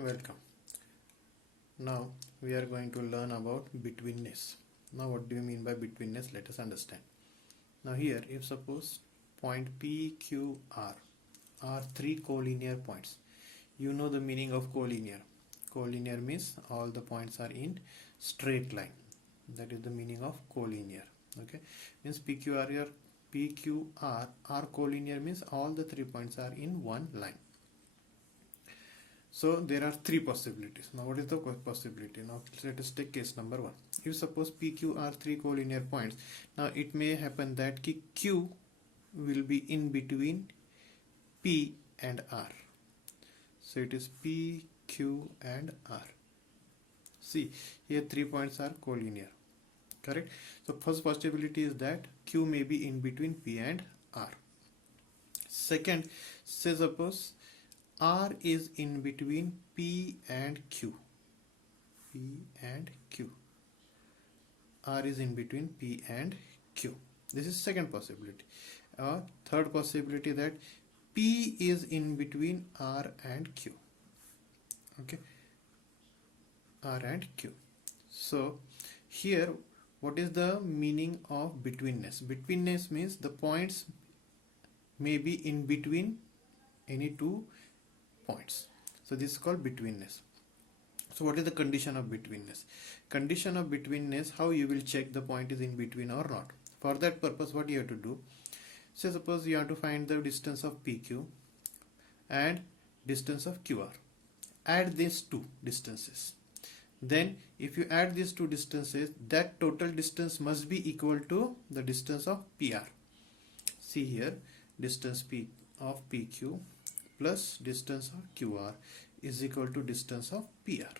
Welcome. Now we are going to learn about betweenness. Now what do you mean by betweenness? Let us understand. Now here, if suppose point P, Q, R are three collinear points. You know the meaning of collinear. Collinear means all the points are in straight line. That is the meaning of collinear. Okay, means PQR are collinear means all the 3 points are in one line. So there are three possibilities. Now what is the possibility? Now let us take case number 1. If suppose PQ are three collinear points, now it may happen that Q will be in between P and R. So it is P, Q and R. See, here 3 points are collinear. Correct? So first possibility is that Q may be in between P and R. Second, say suppose R is in between P and Q. P and Q. R is in between P and Q. This is second possibility. Third possibility that P is in between R and Q. Okay. R and Q. So here what is the meaning of betweenness? Betweenness means the points may be in between any two points. So this is called betweenness. So what is the condition of betweenness? Condition of betweenness, how you will check the point is in between or not. For that purpose, what you have to do? So suppose you have to find the distance of PQ and distance of QR. Add these two distances. Then if you add these two distances, that total distance must be equal to the distance of PR. See here, distance P of PQ plus distance of QR is equal to distance of PR.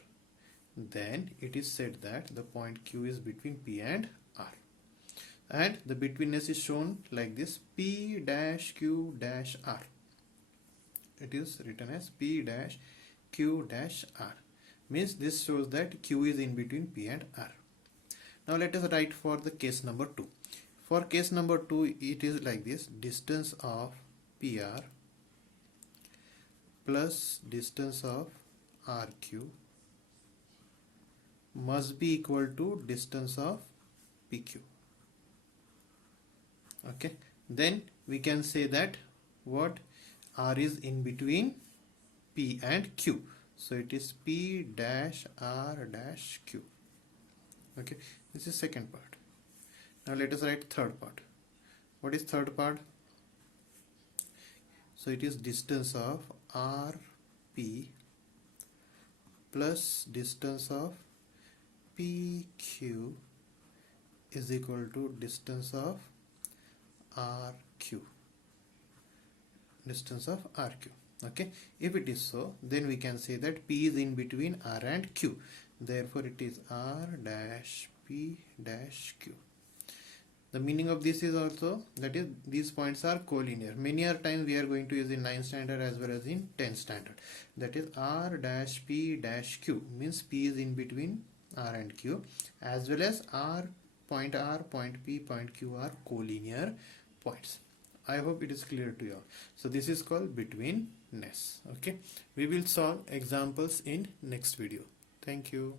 Then it is said that the point Q is between P and R. And the betweenness is shown like this: P dash Q dash R. It is written as P dash Q dash R. Means this shows that Q is in between P and R. Now let us write for the case number 2. For case number 2, it is like this: distance of PR plus distance of RQ must be equal to distance of PQ. Okay, then we can say that what R is in between P and Q. So it is P dash R dash Q. Okay, this is second part. Now let us write third part. What is third part? So it is distance of RP plus distance of PQ is equal to distance of RQ. Distance of RQ. Okay, if it is so, then we can say that P is in between R and Q. Therefore it is R dash P dash Q. The meaning of this is also that is these points are collinear. Many a times we are going to use in 9th standard as well as in 10th standard. That is R dash P dash Q means P is in between R and Q, as well as point P, point Q are collinear points. I hope it is clear to you all. So this is called betweenness. Okay, we will solve examples in next video. Thank you.